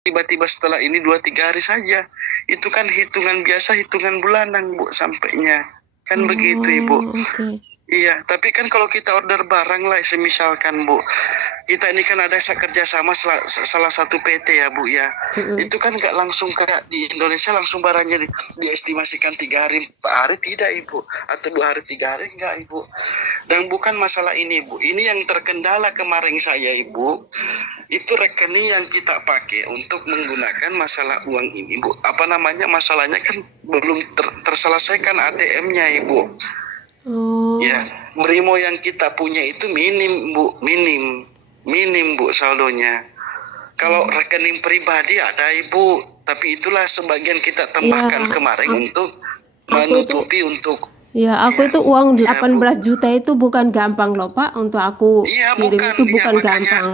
tiba-tiba setelah ini 2-3 hari saja. Itu kan hitungan biasa, hitungan bulanan Bu sampainya. Kan begitu Ibu. Oke. Iya, tapi kan kalau kita order barang lah, semisalkan Bu, kita ini kan ada kerjasama salah satu PT ya Bu ya. Itu kan nggak langsung kayak di Indonesia langsung barangnya diestimasikan 3 hari 4 hari, tidak Ibu, atau 2 hari 3 hari enggak Ibu. Dan bukan masalah ini Bu, ini yang terkendala kemarin saya Ibu, itu rekening yang kita pakai untuk menggunakan masalah uang ini Bu. Apa namanya, masalahnya kan belum terselesaikan ATM-nya Ibu. Ya, Brimo yang kita punya itu minim Bu, minim Bu saldonya. Kalau rekening pribadi ada Ibu, tapi itulah sebagian kita tambahkan kemarin untuk menutupi untuk. Ya, aku itu uang 18 juta itu bukan gampang loh Pak, untuk aku kirim itu bukan gampang.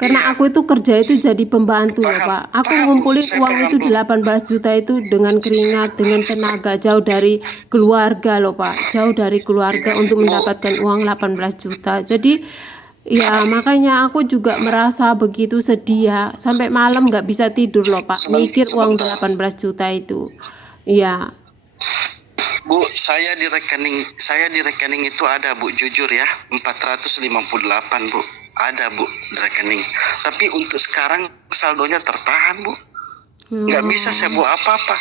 Karena aku itu kerja itu jadi pembantu ya Pak. Aku ngumpulin uang itu 18 juta itu dengan keringat, dengan tenaga, jauh dari keluarga loh Pak. Jauh dari keluarga untuk mendapatkan uang 18 juta. Jadi ya makanya aku juga merasa begitu sedih ya. Sampai malam nggak bisa tidur loh Pak. Mikir uang 18 juta itu. Iya. Bu, saya di rekening itu ada Bu, jujur ya, 458 Bu. Ada Bu di rekening. Tapi untuk sekarang saldonya tertahan Bu. Nggak bisa saya buat apa-apa.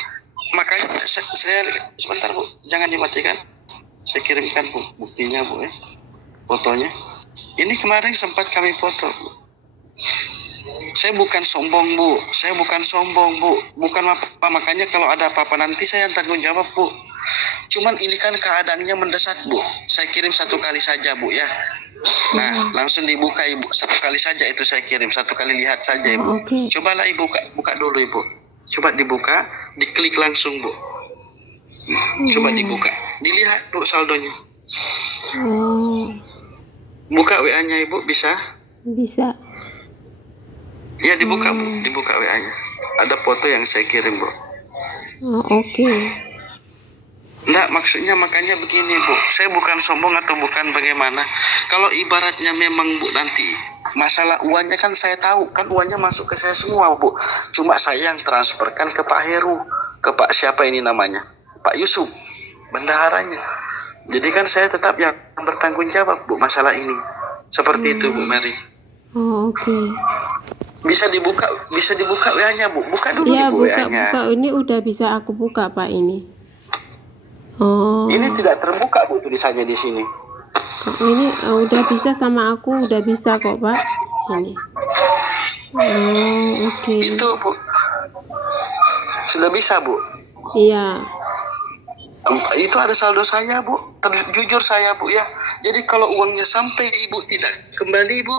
Makanya saya sebentar Bu, jangan dimatikan. Saya kirimkan Bu buktinya Bu ya. Fotonya. Ini kemarin sempat kami foto Bu. Saya bukan sombong Bu. Bukan apa, makanya kalau ada apa-apa nanti saya yang tanggung jawab Bu. Cuman ini kan keadaannya mendesak Bu. Saya kirim 1 kali saja Bu ya. Nah, langsung dibuka Ibu, 1 kali saja itu saya kirim, 1 kali lihat saja Ibu. Cobalah Ibu buka dulu Ibu. Coba dibuka, diklik langsung Bu. Coba dibuka, dilihat Bu saldonya. Buka WA-nya Ibu, bisa? Bisa. Ya dibuka Bu, dibuka WA-nya. Ada foto yang saya kirim Bu. Oke. Enggak, maksudnya makanya begini Bu, saya bukan sombong atau bukan bagaimana. Kalau ibaratnya memang Bu nanti masalah uangnya kan saya tahu, kan uangnya masuk ke saya semua Bu. Cuma saya yang transferkan ke Pak Heru, ke Pak siapa ini namanya, Pak Yusuf, bendaharanya. Jadi kan saya tetap yang bertanggung jawab Bu masalah ini. Seperti itu Bu Mary. Oke. Bisa dibuka WA-nya Bu. Buka dulu ya, Bu WA-nya. Buka, ini udah bisa aku buka Pak ini. Ini tidak terbuka Bu tulisannya di sini. Ini udah bisa sama aku, udah bisa kok Pak. Ini. Oke. Itu Bu. Sudah bisa Bu. Iya. Itu ada saldo saya Bu. Jujur saya Bu ya. Jadi kalau uangnya sampai Ibu tidak kembali Bu,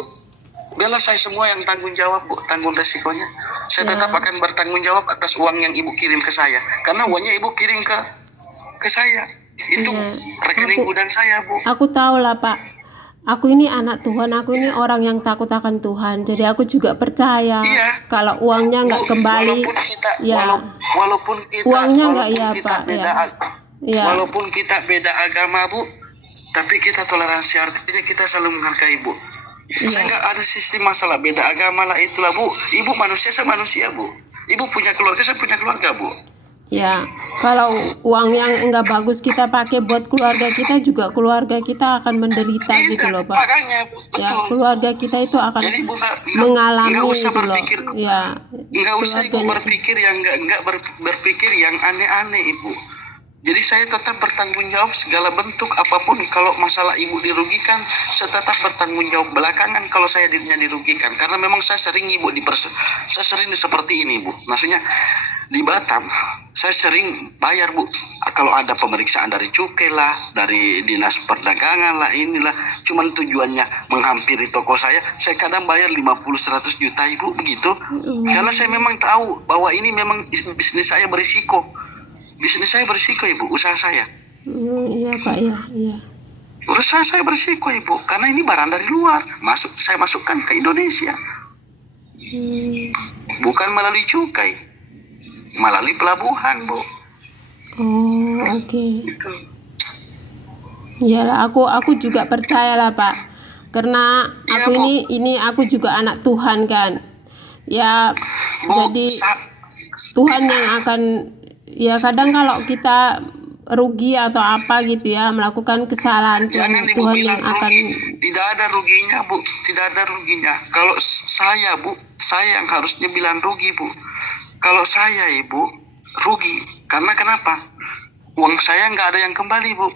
biarlah saya semua yang tanggung jawab Bu, tanggung resikonya. Saya tetap akan bertanggung jawab atas uang yang Ibu kirim ke saya. Karena uangnya Ibu kirim ke saya. Itu rekening gudang saya Bu. Aku tahu lah Pak. Aku ini anak Tuhan, aku ini orang yang takut akan Tuhan. Jadi aku juga percaya kalau uangnya nggak kembali. Walaupun kita uangnya nggak ya Pak. Walaupun kita beda agama Bu, tapi kita toleransi, artinya kita selalu menghargai Bu. Saya nggak ada sistem masalah beda agama lah itulah Bu. Ibu manusia, saya manusia Bu. Ibu punya keluarga, saya punya keluarga Bu. Ya, kalau uang yang enggak bagus kita pakai buat keluarga kita, juga keluarga kita akan menderita gitu loh Pak. Makanya, betul. Ya, keluarga kita itu akan mengalami gitu loh. Ya, nggak usah Ibu berpikir yang berpikir yang aneh-aneh Ibu. Jadi saya tetap bertanggung jawab segala bentuk apapun. Kalau masalah Ibu dirugikan, saya tetap bertanggung jawab. Belakangan kalau saya dirinya dirugikan, karena memang saya sering Ibu saya sering seperti ini Bu. Maksudnya di Batam, saya sering bayar Bu. Kalau ada pemeriksaan dari cukai lah, dari dinas perdagangan lah, inilah. Cuman tujuannya menghampiri toko saya kadang bayar 50-100 juta Ibu begitu. Karena saya memang tahu bahwa ini memang bisnis saya berisiko. Bisnis saya berisiko Ibu, usaha saya. Iya Pak, iya. Usaha saya berisiko Ibu, karena ini barang dari luar, saya masukkan ke Indonesia. Bukan melalui cukai, melalui pelabuhan Bu. Oke. Iyalah, aku juga percaya lah Pak, karena aku ini aku juga anak Tuhan kan. Ya, Bu, jadi Tuhan yang akan, ya kadang kalau kita rugi atau apa gitu ya, melakukan kesalahan, jangan Ibu Tuhan bilang yang akan. rugi. Tidak ada ruginya, Bu. Tidak ada ruginya. Kalau saya, Bu, saya yang harusnya bilang rugi, Bu. Kalau saya, Ibu, rugi. Karena kenapa? Uang saya nggak ada yang kembali, Bu.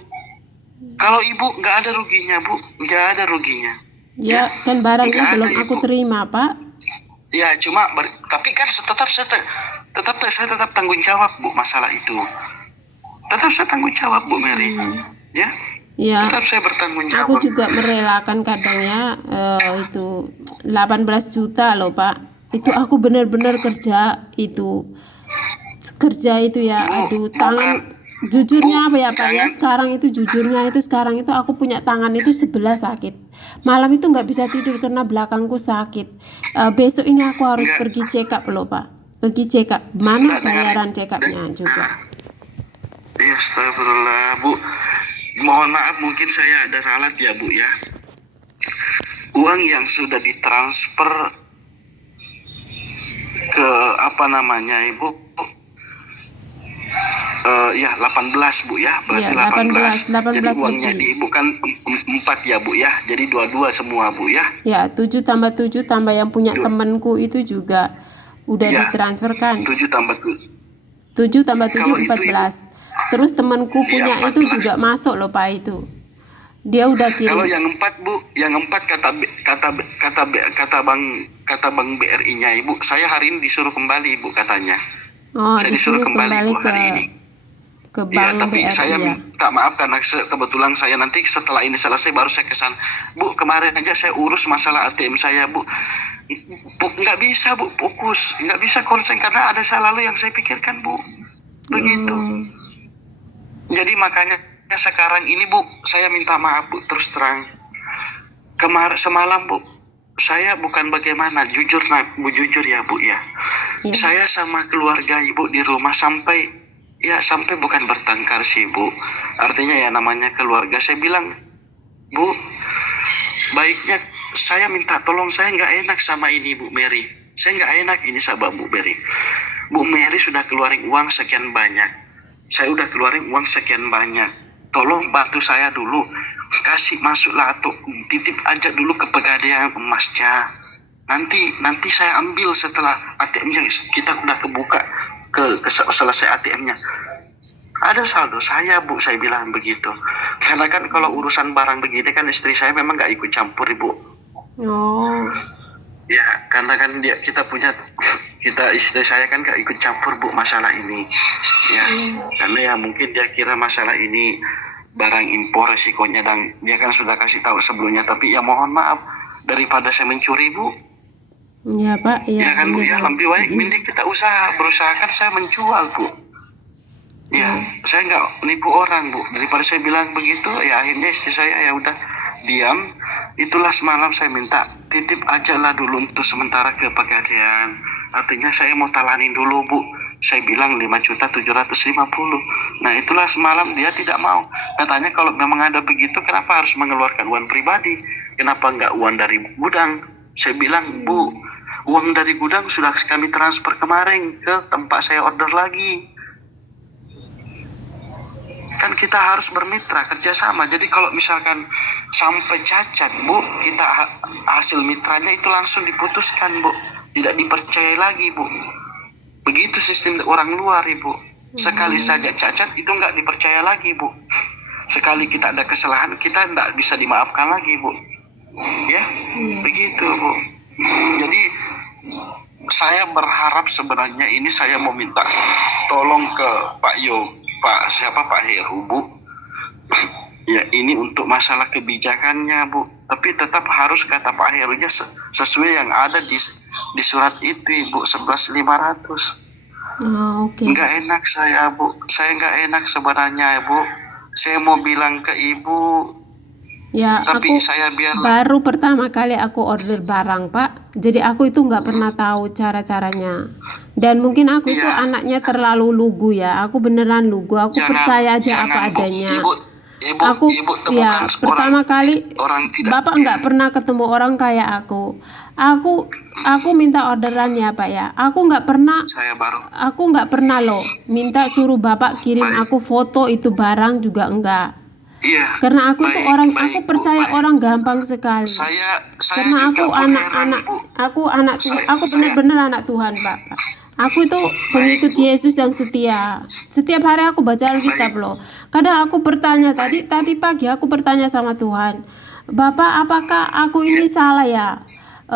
Kalau Ibu nggak ada ruginya, Bu. Nggak ada ruginya. Ya, kan barangnya Nggak belum ada, aku Ibu. terima, Pak. Ya, cuma tapi kan saya tetap tanggung jawab, Bu, masalah itu. Tetap saya tanggung jawab, Bu Mary. Ya. Ya, Tetap saya bertanggung jawab. aku juga merelakan kadang ya, itu 18 juta loh, Pak. Itu aku benar-benar kerja itu ya, Bu, aduh, tangan jujurnya apa ya, Pak ya, sekarang itu aku punya tangan itu sebelah sakit. Malam itu nggak bisa tidur karena belakangku sakit. Besok ini aku harus pergi check up loh, Pak. Pergi check up. Mana bayaran check upnya juga? Ya, astagfirullah, Bu. Mohon maaf, mungkin saya ada salah ya, Bu ya. Uang yang sudah ditransfer ke apa namanya, Ibu? Ya 18, Bu ya. Berarti Ya, 18 Jadi uangnya lebih. bukan 4 ya, Bu ya. Jadi 22 semua, Bu ya. Ya, 7 tambah 7 tambah yang punya temanku itu juga udah Ya, ditransferkan. 7 tambah 7 tambah 7 Kalau itu, 14. Terus temanku punya itu 14. juga masuk loh, Pak itu. Dia udah Kalau kirim. yang 4, Bu, yang 4 kata Bang BRI-nya Ibu, saya hari ini disuruh kembali, Bu, katanya. Oh, Saya disuruh kembali, Bu, hari ini. ke Iya, bank tapi BRI saya ya. minta maaf karena kebetulan saya nanti setelah ini selesai baru saya kesan. Bu, kemarin aja saya urus masalah ATM saya, Bu. Nggak bisa, Bu, fokus. Nggak bisa konsen karena ada saya lalu yang saya pikirkan, Bu. Begitu. Jadi makanya sekarang ini, Bu, saya minta maaf, Bu, terus terang. Semalam, Bu, saya bukan bagaimana, jujur ya, Bu ya. Ya. Saya sama keluarga Ibu di rumah sampai bukan bertengkar sih, Bu. Artinya ya namanya keluarga. Saya bilang, Bu, baiknya saya minta tolong, saya nggak enak sama ini, Bu Mary. Saya nggak enak ini sama Bu Mary. Bu Mary sudah keluarin uang sekian banyak. Saya udah keluarin uang sekian banyak. Tolong bantu saya dulu. Kasih masuklah atau titip aja dulu ke Pegadaian emasnya. Nanti saya ambil setelah ATM-nya kita udah kebuka selesai ATM-nya. Ada saldo saya, Bu, saya bilang begitu. Karena kan kalau urusan barang begini kan istri saya memang nggak ikut campur, Ibu. Oh. Ya, karena kan istri saya kan nggak ikut campur, Bu, masalah ini. Ya, karena ya mungkin dia kira masalah ini barang impor resikonya dan dia kan sudah kasih tahu sebelumnya. Tapi ya mohon maaf, daripada saya mencuri, Bu. Ya, Pak. Ya kan, Bu ya, lebih baik mending kita berusaha kan saya menjual, Bu. Ya, saya nggak nipu orang, Bu. Daripada saya bilang begitu, ya akhirnya istri saya ya udah diam. Itulah semalam saya minta titip aja lah dulu untuk sementara ke Pegadaian. Artinya saya mau talanin dulu, Bu. Saya bilang 5.750.000. Nah, itulah semalam dia tidak mau. Katanya kalau memang ada begitu, kenapa harus mengeluarkan uang pribadi? Kenapa nggak uang dari gudang? Saya bilang, Bu, uang dari gudang sudah kami transfer kemarin ke tempat saya order lagi. Kan kita harus bermitra, kerjasama. Jadi kalau misalkan sampai cacat, Bu, kita hasil mitranya itu langsung diputuskan, Bu. Tidak dipercaya lagi, Bu. Begitu sistem orang luar, Ibu. Sekali saja cacat, itu nggak dipercaya lagi, Bu. Sekali kita ada kesalahan, kita nggak bisa dimaafkan lagi, Bu. Ya, begitu, Bu. Jadi saya berharap sebenarnya ini saya mau minta tolong ke Pak Heru, Bu. Ya, ini untuk masalah kebijakannya, Bu. Tapi tetap harus kata Pak Herunya sesuai yang ada di surat itu, Ibu, 11.500. Okay. Nggak enak saya, Bu. Saya nggak enak sebenarnya, Bu. Saya mau bilang ke Ibu. Ya, tapi baru pertama kali aku order barang, Pak. Jadi aku itu nggak pernah tahu cara-caranya. Dan mungkin aku itu anaknya terlalu lugu ya. Aku beneran lugu. Aku percaya aja apa adanya. Ibu pertama kali Bapak nggak pernah ketemu orang kayak aku. Aku minta orderan ya Pak ya. Aku nggak pernah loh minta suruh Bapak kirim Baik. aku foto itu barang juga enggak. Iya. Karena aku tuh Baik, aku Bu, percaya baik. orang gampang sekali. Saya Karena juga aku pun heran, anak-anak, Bu. aku anak Tuhan, Saya- aku benar-benar anak Tuhan Pak. Aku itu pengikut Bu. Yesus yang setia. Setiap hari aku baca Alkitab Baik. loh. Kadang aku bertanya tadi pagi aku bertanya sama Tuhan, Bapak, apakah aku ini salah ya?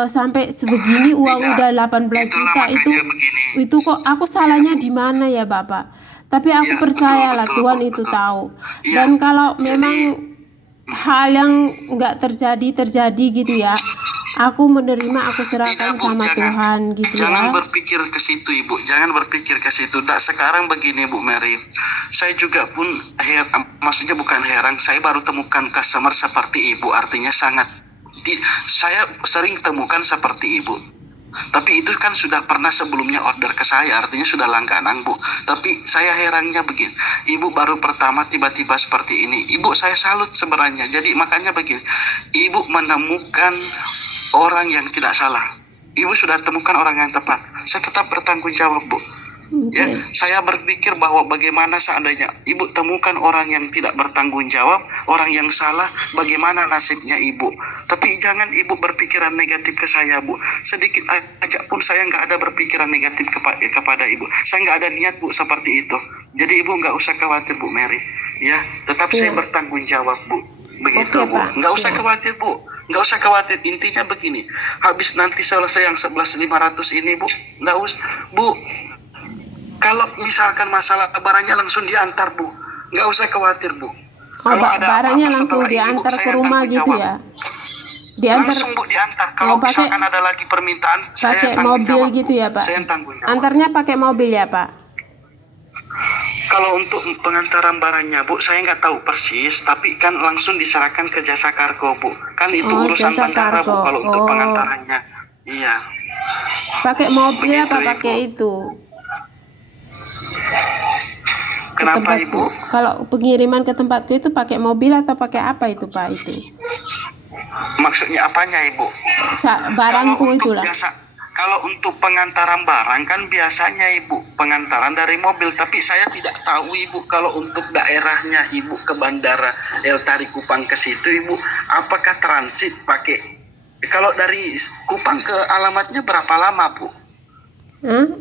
Sampai sebegini uang Tidak. udah 18 Itulah juta itu makanya begini. kok aku salahnya di mana ya Bapak? Tapi aku Iya, percayalah betul, Tuhan Bu, itu betul. tahu. Iya. Dan kalau Jadi- memang hal yang nggak terjadi gitu ya, aku menerima, aku serahkan Tidak, Bu, sama jangan. Tuhan gitu Jangan ya. berpikir ke situ, Ibu. Jangan berpikir ke situ. Nah, sekarang begini, Bu Mary. Saya juga pun maksudnya bukan heran. Saya baru temukan customer seperti Ibu. Artinya saya sering temukan seperti Ibu. Tapi itu kan sudah pernah sebelumnya order ke saya. Artinya sudah langganan, Bu. Tapi saya herannya begini. Ibu baru pertama tiba-tiba seperti ini. Ibu, saya salut sebenarnya. Jadi makanya begini. Ibu menemukan orang yang tidak salah. Ibu sudah temukan orang yang tepat. Saya tetap bertanggung jawab, Bu. Oke. Ya, saya berpikir bahwa bagaimana seandainya Ibu temukan orang yang tidak bertanggung jawab, orang yang salah, bagaimana nasibnya Ibu. Tapi jangan Ibu berpikiran negatif ke saya, Bu. Sedikit aja pun saya nggak ada berpikiran negatif kepada Ibu. Saya nggak ada niat, Bu, seperti itu. Jadi Ibu nggak usah khawatir, Bu Mary. Ya, tetap saya bertanggung jawab, Bu. Begitu, Oke, Bu. Pak. Nggak usah Ya. khawatir, Bu. Nggak usah khawatir. Intinya begini. Habis nanti selesai yang 11.500 ini, Bu. Nggak usah, Bu. Kalau misalkan masalah barangnya langsung diantar, Bu. Nggak usah khawatir, Bu. Kalau ada Barangnya apa-apa langsung setelah ini, Bu, diantar saya ke rumah tanggung gitu jawab. ya. Diantar Langsung, Bu, diantar. Kalau misalkan ada lagi permintaan, saya pakai tanggung mobil jawab, gitu Bu. ya Pak. Saya yang tanggung jawab. Antarnya pakai mobil ya Pak. Kalau untuk pengantaran barangnya, Bu, saya nggak tahu persis, tapi kan langsung diserahkan ke jasa kargo, Bu. Kan itu urusan jasa bandara, Bu, kargo. kalau untuk pengantarannya. Iya. Pakai mobil Begitu, apa Ibu. pakai itu? Ke Kenapa, tempatku. Ibu? Kalau pengiriman ke tempatku itu pakai mobil atau pakai apa itu Pak itu? Maksudnya apanya, Ibu? Barangku Kalau untuk itulah. kalau untuk pengantaran barang kan biasanya Ibu pengantaran dari mobil, tapi saya tidak tahu Ibu kalau untuk daerahnya Ibu ke bandara El Tari Kupang ke situ Ibu, apakah transit pakai? Kalau dari Kupang ke alamatnya berapa lama, Bu?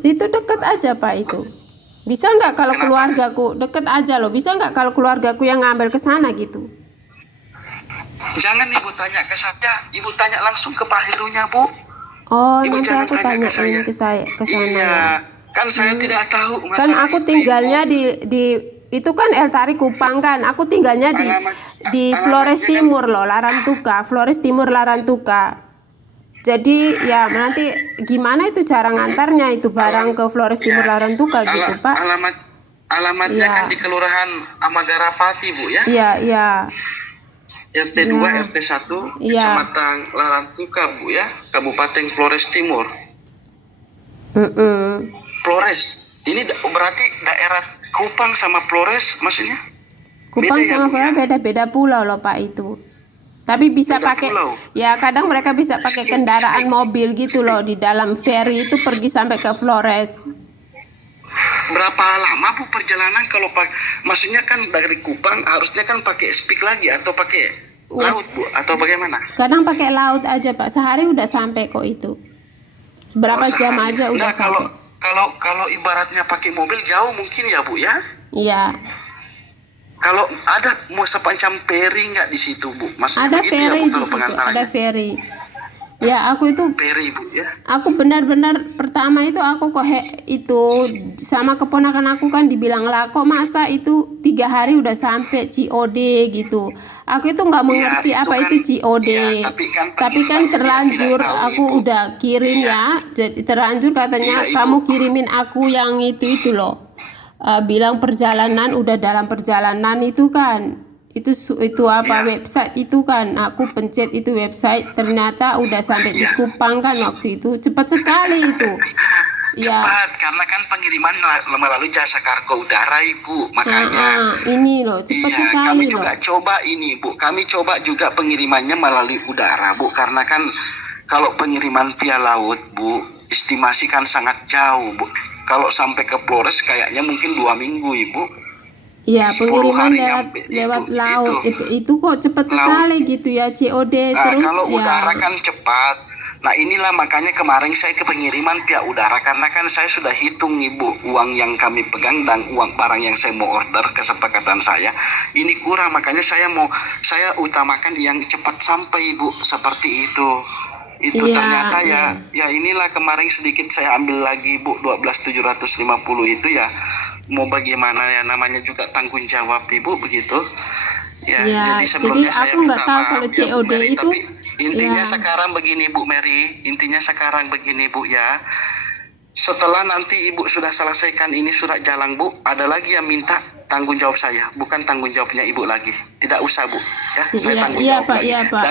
Itu deket aja Pak itu. Bisa nggak kalau Kenapa? keluargaku deket aja loh? Bisa nggak kalau keluargaku yang ngambil ke sana gitu? Jangan Ibu tanya ke saya, Ibu tanya langsung ke Pak Herunya, Bu. Oh, Ibu nanti jangan aku tanya ke tanyain ke sana Iya, ya. kan saya tidak tahu Kan masalah aku itu, tinggalnya Ibu. di itu kan El Tari Kupang kan. Aku tinggalnya di Alamatnya Flores kan- Timur loh, Larantuka, Flores Timur Larantuka. Jadi ya nanti gimana itu cara ngantarnya itu barang ke Flores Timur Larantuka gitu, Pak? Alamatnya Iya. kan di Kelurahan Amagarapati, Bu, ya. Iya, iya. RT 2, Iya. RT 1, Iya. Kecamatan Larantuka, Bu, ya. Kabupaten Flores Timur. Mm-mm. Flores. Ini berarti daerah Kupang sama Flores maksudnya? Kupang Beda ya, sama Bu, Flores ya? beda-beda pulau loh Pak itu. Tapi bisa Beda pakai, pulau. ya kadang mereka bisa pakai kendaraan mobil gitu loh di dalam ferry itu pergi sampai ke Flores. Berapa lama, Bu, perjalanan kalau maksudnya kan dari Kupang harusnya kan pakai speak lagi atau pakai laut, Bu, atau bagaimana? Kadang pakai laut aja Pak, sehari udah sampai kok itu. Berapa jam sehari. aja udah Nah, sampai. kalau ibaratnya pakai mobil jauh mungkin ya, Bu, ya. Iya, Kalau ada mau semacam ferry nggak di situ, Bu? Maksudnya ada begitu ferry ya, Bu, di kalau situ, pengantarannya? ada ferry. Ya aku itu, Ferry, Bu, ya. aku benar-benar pertama itu aku kok itu sama keponakan aku kan dibilang lah kok masa itu 3 hari udah sampai COD gitu. Aku itu nggak mengerti itu apa kan- itu COD. iya, tapi kan dia terlanjur tidak tahu, aku Ibu. udah kirim ya. Jadi terlanjur katanya Iya, Ibu. kamu kirimin aku yang itu loh. Bilang perjalanan udah dalam perjalanan itu kan. Itu apa Iya. website itu kan. Aku pencet itu website ternyata udah sampai di Iya. Kupang kan waktu itu. Cepat sekali itu. Ya. Cepat, karena kan pengiriman melalui jasa kargo udara, Ibu. Makanya. Ini loh, cepat Iya, sekali kami loh. juga coba ini, Bu. Kami coba juga pengirimannya melalui udara, Bu. Karena kan kalau pengiriman via laut, Bu, estimasi kan sangat jauh, Bu. Kalau sampai ke Flores kayaknya mungkin 2 minggu, Ibu. Ya, 10 pengiriman hari lewat nyampe lewat itu. laut itu kok cepat Laut. sekali gitu ya, COD. Nah, Terus kalau ya udara kan cepat. Nah, inilah makanya kemarin saya ke pengiriman via udara karena kan saya sudah hitung, Ibu, uang yang kami pegang dan uang barang yang saya mau order, kesepakatan saya ini kurang, makanya saya utamakan yang cepat sampai, Ibu, seperti itu. Itu iya, ternyata iya. ya inilah kemarin sedikit saya ambil lagi, Bu, 12.750 itu ya. Mau bagaimana ya, namanya juga tanggung jawab, Ibu, begitu. Ya, Ya, jadi sebelumnya jadi saya aku minta nggak tahu maaf kalau ya, Bu COD Mary, itu tapi intinya ya. sekarang begini, Bu Mary, intinya sekarang begini, Bu, ya. Setelah nanti Ibu sudah selesaikan ini surat jalan, Bu, ada lagi yang minta tanggung jawab saya, bukan tanggung jawabnya Ibu lagi. Tidak usah, Bu, ya. Saya Iya, tanggung iya jawab Pak, lagi. iya Pak.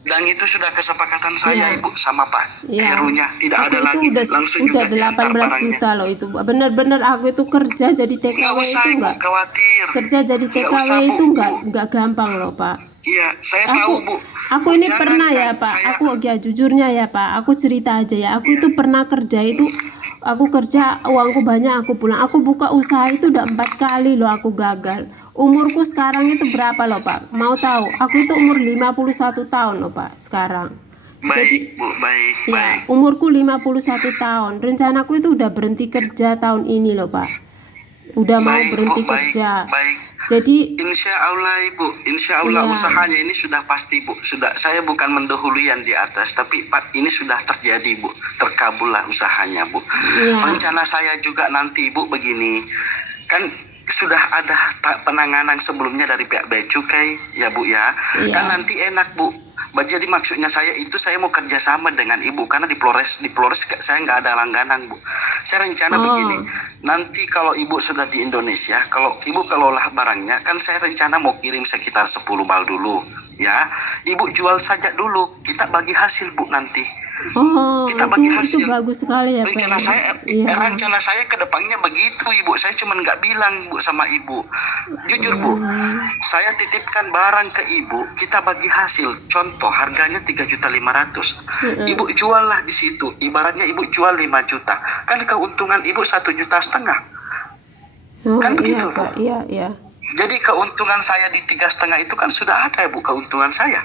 Dan itu sudah kesepakatan saya, Iya. Ibu, sama Pak Ya, Herunya. Tidak aku ada itu lagi, udah langsung udah juga diantar 18 barangnya. juta loh itu. Bener-bener aku itu kerja jadi Nggak TKW usah, itu Ibu, nggak khawatir. kerja jadi Nggak TKW usah, Bu. itu nggak gampang loh Pak. Iya, saya tahu, Bu. Aku ini Jangan, pernah ya kan, Pak, saya- aku ya jujurnya ya Pak, aku cerita aja ya, aku itu pernah kerja itu, aku kerja uangku banyak, aku pulang, aku buka usaha itu udah 4 kali loh aku gagal. Umurku sekarang itu berapa loh Pak? Mau tahu? Aku itu umur 51 tahun loh Pak sekarang. Baik, Bu, baik, baik. Ya, umurku 51 tahun. Rencanaku itu udah berhenti kerja tahun ini loh Pak. Udah mau Baik, berhenti Bu, baik, kerja. baik. Jadi Insya Allah, Ibu, insya Allah Iya. usahanya ini sudah pasti, Bu. Sudah, saya bukan mendahului yang di atas, tapi Pak, ini sudah terjadi, Bu. Terkabullah usahanya, Bu. Iya. Rencana saya juga nanti, Bu, begini. Kan sudah ada penanganan sebelumnya dari pihak Bea Cukai, ya, Bu, ya. Iya. Kan nanti enak, Bu. Jadi maksudnya saya mau kerjasama dengan Ibu karena di Flores saya nggak ada langganan, Bu. Saya rencana begini, nanti kalau Ibu sudah di Indonesia, kalau Ibu kelola barangnya, kan saya rencana mau kirim sekitar 10 bal dulu, ya. Ibu jual saja dulu, kita bagi hasil, Bu, nanti. Kita bagi itu hasil. bagus sekali ya Pak. Rencana saya ke depannya begitu, Ibu. Saya cuma nggak bilang, Bu, sama Ibu. Jujur, Bu, saya titipkan barang ke Ibu, kita bagi hasil. Contoh, harganya 3.500.000. Ibu jual lah di situ. Ibaratnya Ibu jual 5 juta. Kan keuntungan Ibu 1,5 juta. Kan begitu, Bu. Pak. Iya. Jadi keuntungan saya di 3,5 itu kan sudah ada, Bu, keuntungan saya.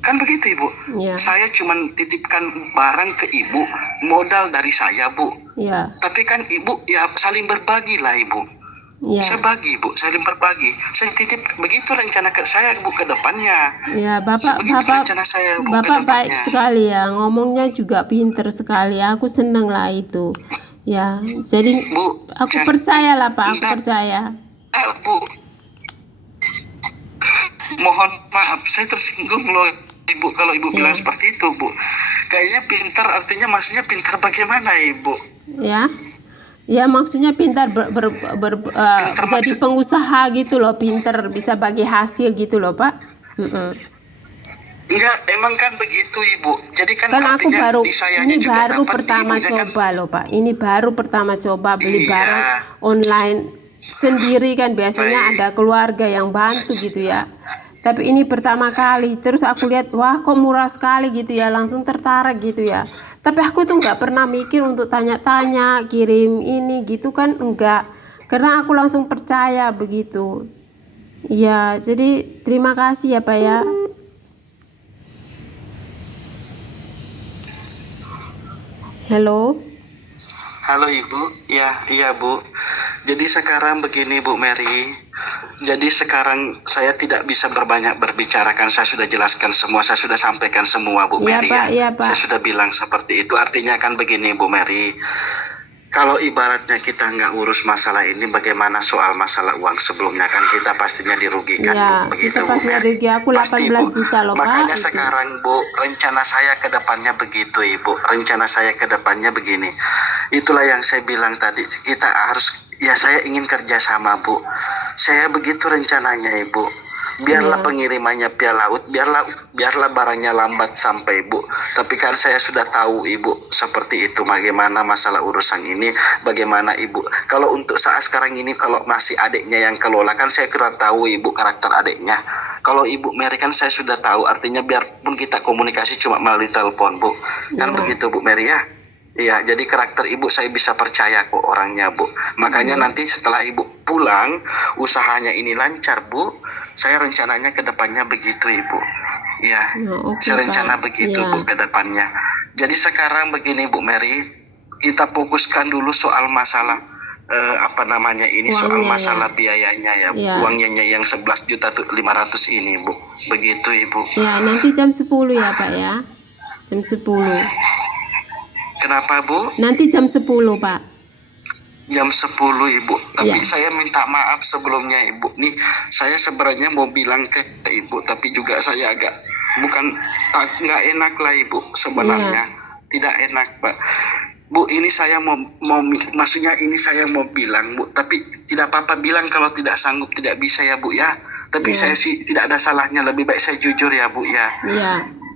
Kan begitu, Ibu. Iya. Saya cuma titipkan barang ke Ibu, modal dari saya, Bu. Iya. Tapi kan Ibu ya saling berbagi lah, Ibu. Iya. Saya bagi, Bu, saling berbagi. Saya titip, begitu rencana saya, Bu, ke depannya. Ya, Begitu Bapak rencana saya, Bu, ke Bapak baik depannya. sekali ya, ngomongnya juga pinter sekali. Aku seneng lah itu. Ya, jadi Bu, aku percaya lah Pak, aku Enggak. percaya. Bu, mohon maaf, saya tersinggung loh, Ibu, kalau Ibu bilang seperti itu, Bu. Kayaknya pintar, artinya maksudnya pintar bagaimana, Ibu? Ya. Ya maksudnya pintar jadi pengusaha gitu loh, pintar bisa bagi hasil gitu loh Pak. Enggak, emang kan begitu, Ibu. Jadi kan Aku artinya baru di sayanya ini juga baru dapat, pertama ibunya kan. coba loh Pak. Ini baru pertama coba beli Iya. barang online sendiri, kan biasanya Baik. ada keluarga yang bantu gitu ya. Tapi ini pertama kali, terus aku lihat wah kok murah sekali gitu ya, langsung tertarik gitu ya. Tapi aku tuh nggak pernah mikir untuk tanya-tanya kirim ini gitu kan, enggak, karena aku langsung percaya begitu. Ya, jadi terima kasih ya Pak ya. Halo. Halo, Ibu. Ya, iya, Bu. Jadi sekarang begini, Bu Mary. Jadi sekarang saya tidak bisa berbicara, kan saya sudah jelaskan semua, saya sudah sampaikan semua, Bu Iya, Mary. Pak, iya, Pak. Saya sudah bilang seperti itu. Artinya kan begini, Bu Mary. Kalau ibaratnya kita nggak urus masalah ini, bagaimana soal masalah uang sebelumnya, kan kita pastinya dirugikan, Ya, Bu. Begitu, kita Bu pastinya Mary. rugi. Aku Pasti, 18 Bu. juta loh Pak. Makanya itu. sekarang, Bu, rencana saya ke depannya begitu, Ibu. Rencana saya ke depannya begini. Itulah yang saya bilang tadi, kita harus, ya saya ingin kerjasama, Bu. Saya begitu rencananya, Ibu. Biarlah Iya. pengirimannya via laut, biarlah barangnya lambat sampai, Bu. Tapi kan saya sudah tahu, Ibu, seperti itu bagaimana masalah urusan ini, bagaimana Ibu. Kalau untuk saat sekarang ini, kalau masih adiknya yang kelola, kan saya kira tahu, Ibu, karakter adiknya. Kalau Ibu Mary kan saya sudah tahu, artinya biarpun kita komunikasi cuma melalui telepon, Bu. Kan begitu, Bu Mary ya? Iya, jadi karakter Ibu saya bisa percaya kok orangnya, Bu. Makanya nanti setelah Ibu pulang, usahanya ini lancar, Bu. Saya rencananya ke depannya begitu, Ibu. Iya, saya rencana begitu, Bu, ke depannya. Jadi sekarang begini, Bu Mary, kita fokuskan dulu soal masalah soal masalah biayanya ya, uangnya yang 11.500.000 ini, Bu. Begitu, Ibu. Ya, nanti jam 10 ya, Pak ya. Jam 10. Kenapa, Bu? Nanti jam 10, Pak. Jam 10, Ibu. Tapi saya minta maaf sebelumnya, Ibu. Nih, saya sebenarnya mau bilang ke Ibu, tapi juga saya agak nggak enak lah, Ibu. Sebenarnya tidak enak, Pak. Bu, ini saya maksudnya ini saya mau bilang, Bu, tapi tidak apa-apa bilang kalau tidak sanggup, tidak bisa ya, Bu ya. Tapi saya sih tidak ada salahnya, lebih baik saya jujur ya, Bu ya.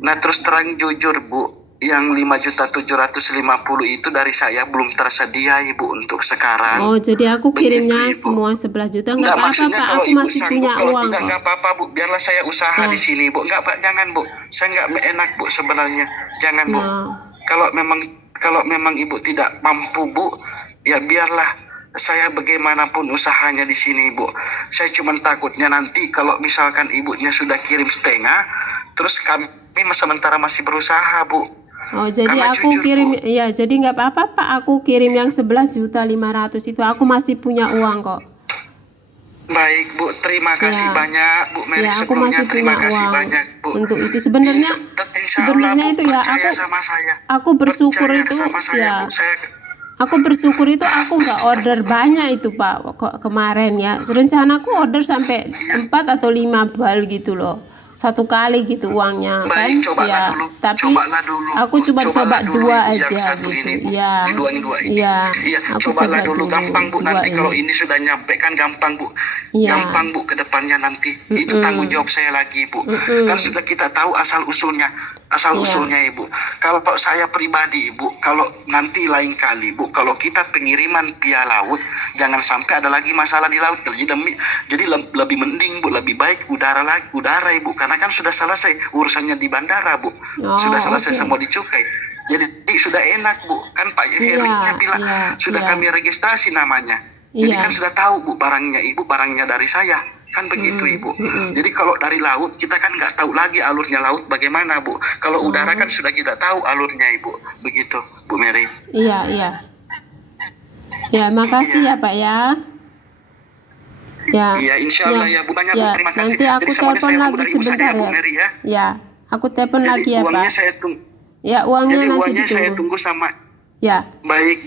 Nah, terus terang jujur, Bu, yang 5.750.000 itu dari saya belum tersedia, Ibu, untuk sekarang. Oh, jadi aku kirimnya semua 11 juta. Nggak apa-apa, Pak. Aku masih punya uang kok. Nggak apa-apa, Bu. Biarlah saya usaha di sini, Bu. Nggak, Pak. Jangan, Bu. Saya nggak enak, Bu, sebenarnya. Jangan, Bu. Kalau memang Ibu tidak mampu, Bu, ya biarlah saya bagaimanapun usahanya di sini, Bu. Saya cuma takutnya nanti kalau misalkan Ibunya sudah kirim setengah, terus kami sementara masih berusaha, Bu. Oh, jadi Karena aku jujur, kirim, Bu. ya jadi nggak apa-apa, Pak. Aku kirim yang 11.500.000 itu. Aku masih punya uang kok. Baik, Bu. Terima kasih banyak, Bu Mary. Ya, aku Sebelumnya masih terima punya kasih uang banyak, Bu. untuk itu. Sebenarnya Bu, itu ya aku bersyukur Percaya itu sama saya, ya. Bu. Aku bersyukur itu aku nggak order banyak itu, Pak. Kok kemarin ya. Rencanaku order sampai 4 atau 5 bal gitu loh. Satu kali gitu uangnya. Baik, kan ya. dulu. Tapi Dulu. aku coba dulu 2 yang aja satu gitu. ini, Bu. Ya. Dua ini. Iya. Aku Cobalah coba dulu. Gampang, Bu. Nanti ini. kalau ini sudah nyampe kan gampang, Bu. Iya. Gampang, Bu, ke depannya nanti. Itu tanggung jawab saya lagi, Bu. Kan sudah kita tahu asal usulnya, Ibu. Kalau saya pribadi, Ibu, kalau nanti lain kali, Bu, kalau kita pengiriman via laut, jangan sampai ada lagi masalah di laut. Jadi lebih mending, Bu, lebih baik udara, Ibu, karena kan sudah selesai urusannya di bandara, Bu. Sudah selesai semua dicukai. Jadi sudah enak, Bu. Kan Pak Herinya bilang sudah kami registrasi namanya. Jadi kan sudah tahu, Bu, barangnya Ibu, barangnya dari saya. Kan begitu, Ibu. Jadi kalau dari laut kita kan nggak tahu lagi alurnya laut bagaimana, Bu. Kalau udara kan sudah kita tahu alurnya, Ibu. Begitu, Bu Mary. Iya. Ya, makasih ya, Pak ya. Ya. Iya, insya Allah ya, Bu. Banyak, Bu. Terima kasih. Nanti aku telepon lagi sebentar Bu Mary, ya. Ya, aku telepon lagi ya, uangnya Pak. saya tunggu. Ya, uangnya Jadi nanti uangnya saya ditunggu. tunggu sama. Ya. Baik,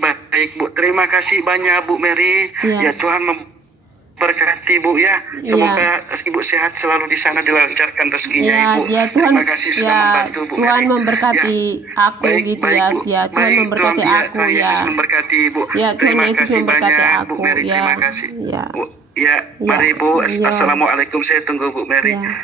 Bu. Terima kasih banyak, Bu Mary. Ya, Tuhan memberkati, Bu ya. Semoga Ibu sehat selalu di sana, dilancarkan rezekinya, Ibu. Ya, Tuhan, terima kasih sudah membantu, Bu Tuhan Mary. memberkati aku gitu baik, ya. Bu. Ya, Tuhan memberkati aku Tuhan ya. Yesus memberkati, Bu. Ya, Tuhan Terima Yesus kasih memberkati banyak, aku Bu Mary. ya. Terima kasih. Ya. Bu. Ya, mari, Bu. Assalamualaikum. Saya tunggu, Bu Mary. Ya.